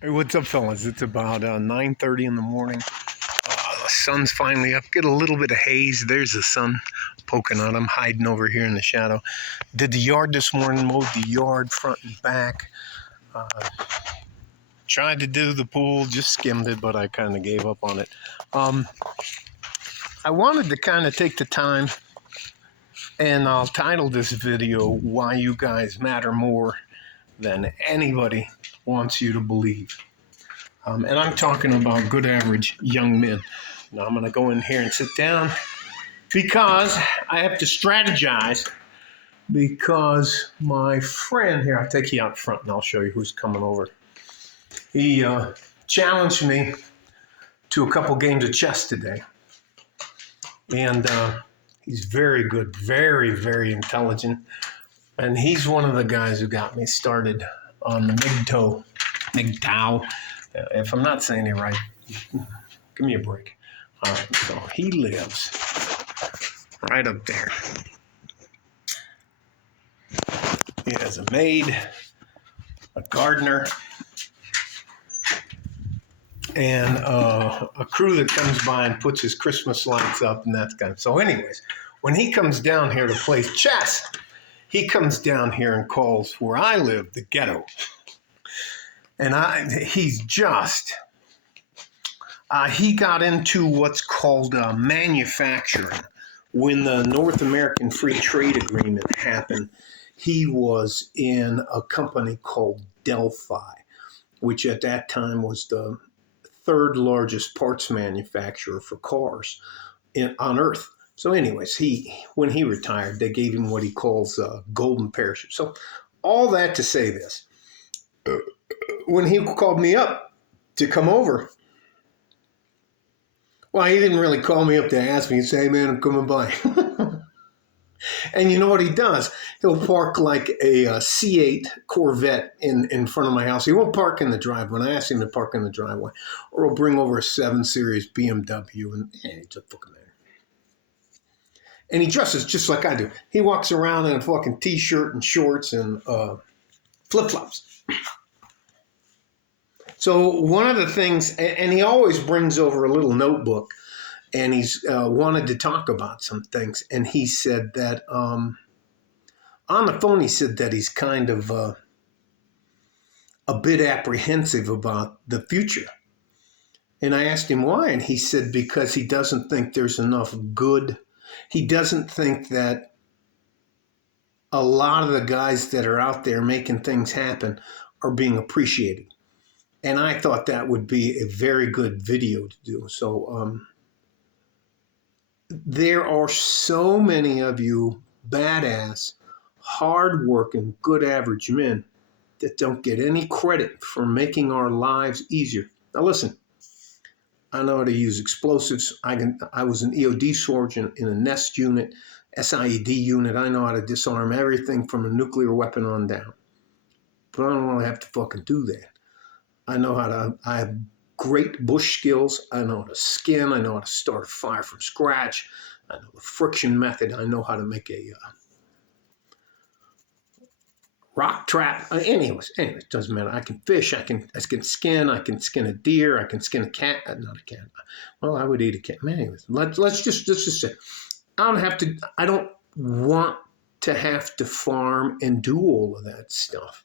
Hey, what's up, fellas? It's about 9:30 in the morning. The sun's finally up. Get a little bit of haze. There's the sun poking out. I'm hiding over here in the shadow. Did the yard this morning, mowed the yard front and back. Uh, Tried to do the pool, just skimmed it, but I kind of gave up on it. I wanted to kind of take the time, and I'll title this video, Why You Guys Matter More Than Anybody Wants You to Believe. And I'm talking about good average young men. Now I'm going to go in here and sit down because I have to strategize because my friend here, I'll take you out front and I'll show you who's coming over. He challenged me to a couple games of chess today. And he's very good, very, very intelligent. And he's one of the guys who got me started on the MGTOW. If I'm not saying it right, give me a break. All right, so he lives right up there. He has a maid, a gardener, and a crew that comes by and puts his Christmas lights up and that kind of. So anyways, when he comes down here to play chess, he comes down here and calls where I live the ghetto. And he's just, he got into what's called manufacturing. When the North American Free Trade Agreement happened, he was in a company called Delphi, which at that time was the third largest parts manufacturer for cars on Earth. So anyways, when he retired, they gave him what he calls a golden parachute. So all that to say this. When he called me up to come over, well, he didn't really call me up to ask me. He'd say, hey, man, I'm coming by. And you know what he does? He'll park like a C8 Corvette in front of my house. He won't park in the driveway. When I ask him to park in the driveway, or he'll bring over a 7 Series BMW, and it's a fucking matter. And he dresses just like I do. He walks around in a fucking T-shirt and shorts and flip-flops. So one of the things, and he always brings over a little notebook, and he's wanted to talk about some things. And he said that on the phone, he said that he's kind of a bit apprehensive about the future. And I asked him why, and he said because he doesn't think there's enough good. He doesn't think that a lot of the guys that are out there making things happen are being appreciated. And I thought that would be a very good video to do. So there are so many of you badass, hardworking, good average men that don't get any credit for making our lives easier. Now listen, I know how to use explosives. I was an EOD sergeant in a NEST unit, SIED unit. I know how to disarm everything from a nuclear weapon on down. But I don't want to have to fucking do that. I have great bush skills. I know how to skin. I know how to start a fire from scratch. I know the friction method. I know how to make a rock trap. Anyways, it doesn't matter. I can fish. I can skin. I can skin a deer. I can skin a cat. Not a cat. Well, I would eat a cat. Anyways, let's just say I don't want to have to farm and do all of that stuff.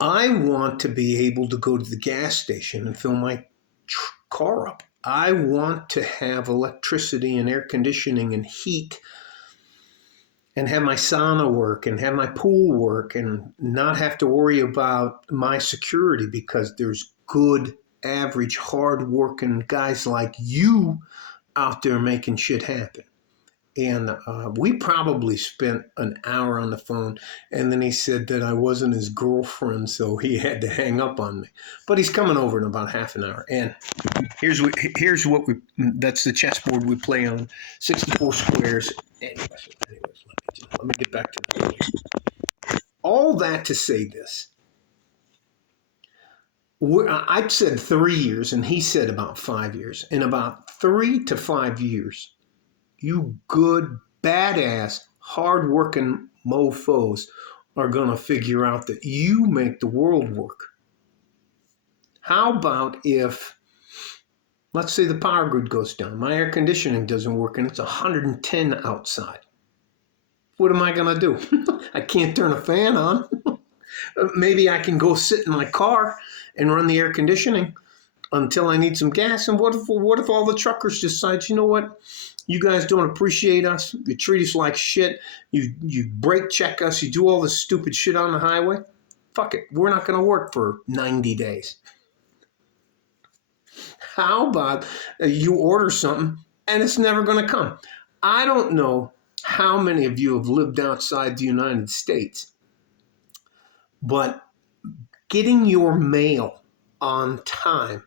I want to be able to go to the gas station and fill my car up. I want to have electricity and air conditioning and heat and have my sauna work and have my pool work and not have to worry about my security because there's good, average, hard-working guys like you out there making shit happen. And we probably spent an hour on the phone, and then he said that I wasn't his girlfriend, so he had to hang up on me. But he's coming over in about half an hour. And here's what that's the chessboard we play on, 64 squares. Anyways, let me get back to the all that to say this. I said 3 years, and he said about 5 years. In about 3 to 5 years, you good, badass, hard-working mofos are going to figure out that you make the world work. How about if, let's say the power grid goes down, my air conditioning doesn't work and it's 110 outside. What am I going to do? I can't turn a fan on. Maybe I can go sit in my car and run the air conditioning until I need some gas. And what if all the truckers decide, you know what? You guys don't appreciate us. You treat us like shit. You brake check us. You do all this stupid shit on the highway. Fuck it. We're not going to work for 90 days. How about you order something and it's never going to come? I don't know how many of you have lived outside the United States, but getting your mail on time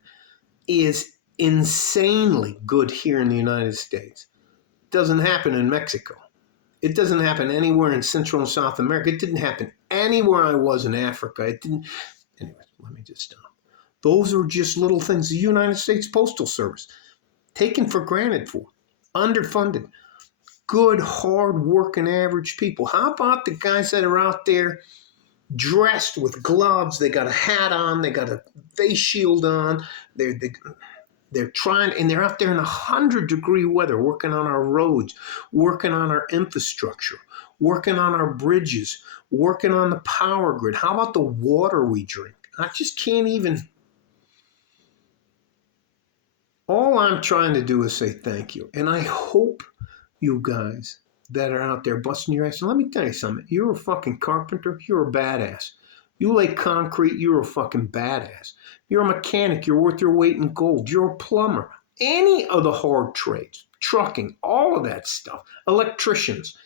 is insanely good here in the United States. It doesn't happen in Mexico. It doesn't happen anywhere in Central and South America. It didn't happen anywhere I was in Africa. It didn't. Anyway, let me just stop. Those are just little things. The United States Postal Service, taken for granted for, underfunded, good, hard-working, average people. How about the guys that are out there dressed with gloves? They got a hat on. They got a face shield on. They're trying, and they're out there in 100-degree weather, working on our roads, working on our infrastructure, working on our bridges, working on the power grid. How about the water we drink? I just can't even. All I'm trying to do is say thank you. And I hope you guys that are out there busting your ass. And let me tell you something. You're a fucking carpenter. You're a badass. You lay concrete. You're a fucking badass. You're a mechanic. You're worth your weight in gold. You're a plumber. Any of the hard trades, trucking, all of that stuff. Electricians,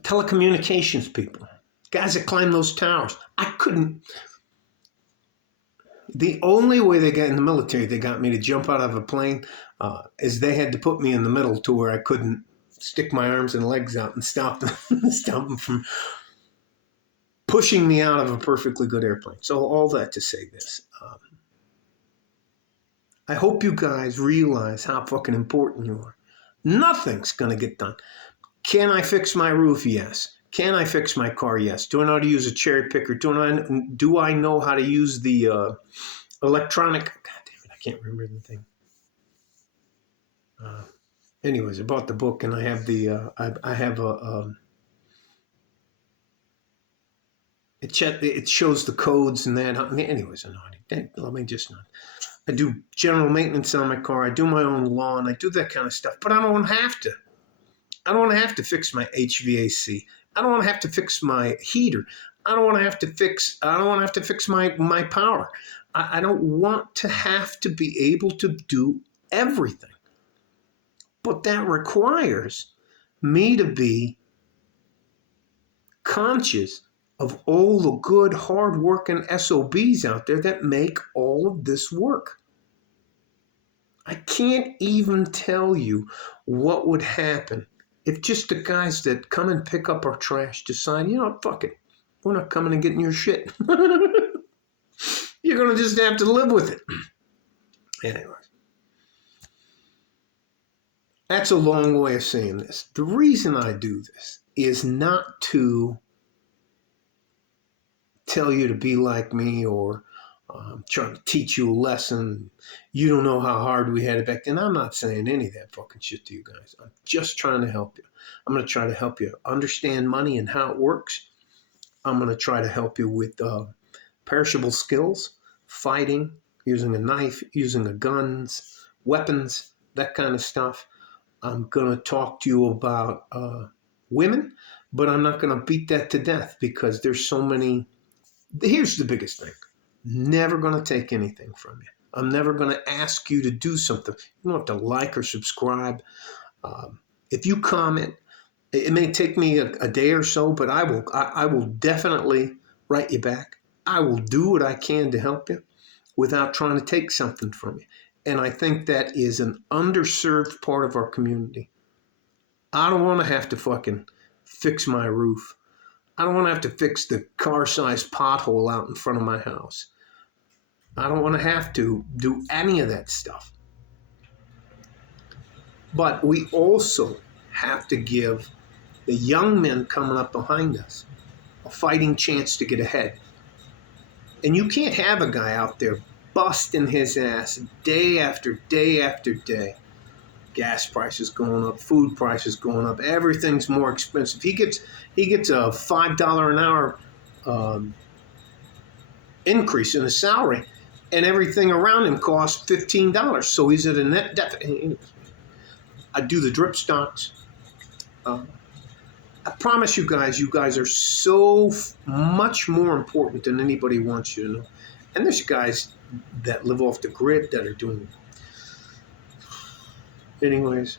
telecommunications people, guys that climb those towers. I couldn't. The only way they got in the military, they got me to jump out of a plane, is they had to put me in the middle to where I couldn't stick my arms and legs out and stop them from pushing me out of a perfectly good airplane. So all that to say this. I hope you guys realize how fucking important you are. Nothing's going to get done. Can I fix my roof? Yes. Can I fix my car? Yes. Do I know how to use a cherry picker? Do I know how to use the electronic? God damn it, I can't remember the thing. Anyways, I bought the book and I have the I have a it shows the codes and that. Anyways, let me just not. I do general maintenance on my car. I do my own lawn. I do that kind of stuff. But I don't want to have to. I don't want to have to fix my HVAC. I don't want to have to fix my heater. I don't want to have to fix my power. I don't want to have to be able to do everything. But that requires me to be conscious of all the good, hard-working SOBs out there that make all of this work. I can't even tell you what would happen if just the guys that come and pick up our trash decide, you know, fuck it, we're not coming and getting your shit. You're going to just have to live with it. Anyway, that's a long way of saying this. The reason I do this is not to tell you to be like me or trying to teach you a lesson. You don't know how hard we had it back then. I'm not saying any of that fucking shit to you guys. I'm just trying to help you. I'm going to try to help you understand money and how it works. I'm going to try to help you with perishable skills, fighting, using a knife, using a guns, weapons, that kind of stuff. I'm going to talk to you about women, but I'm not going to beat that to death because there's so many. Here's the biggest thing. Never going to take anything from you. I'm never going to ask you to do something. You don't have to like or subscribe. If you comment, it may take me a day or so, but I will definitely write you back. I will do what I can to help you without trying to take something from you. And I think that is an underserved part of our community. I don't want to have to fucking fix my roof. I don't want to have to fix the car-sized pothole out in front of my house. I don't want to have to do any of that stuff. But we also have to give The young men coming up behind us, a fighting chance to get ahead. And you can't have a guy out there busting his ass day after day after day. Gas prices going up, food prices going up, everything's more expensive. He gets a $5 an hour increase in his salary, and everything around him costs $15. So he's at a net deficit. I do the drip stocks. I promise you guys are so much more important than anybody wants you to know. And there's guys that live off the grid that are doing it. Anyways,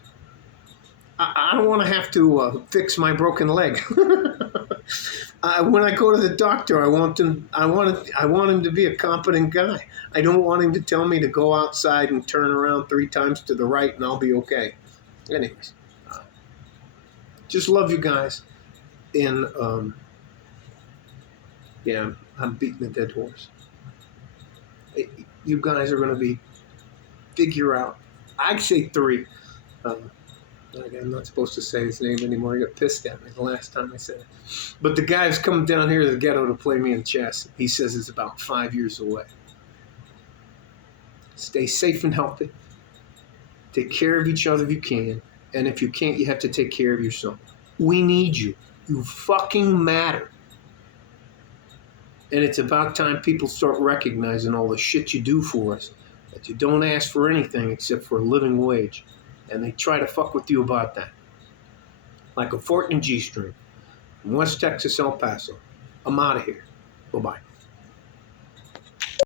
I don't want to have to fix my broken leg. When I go to the doctor, I want him to be a competent guy. I don't want him to tell me to go outside and turn around 3 times to the right and I'll be okay. Anyways, just love you guys. And yeah, I'm beating a dead horse. You guys are going to figure out. I'd say 3. I'm not supposed to say his name anymore. He got pissed at me the last time I said it. But the guy who's coming down here to the ghetto to play me in chess, he says it's about 5 years away. Stay safe and healthy. Take care of each other if you can. And if you can't, you have to take care of yourself. We need you. You fucking matter. And it's about time people start recognizing all the shit you do for us. That you don't ask for anything except for a living wage. And they try to fuck with you about that. Like a fort and G-string. From West Texas, El Paso. I'm out of here. Bye-bye.